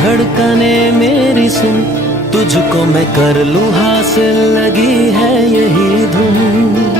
धड़कने मेरी सुन, तुझको मैं कर लूं हासिल, लगी है यही धुन।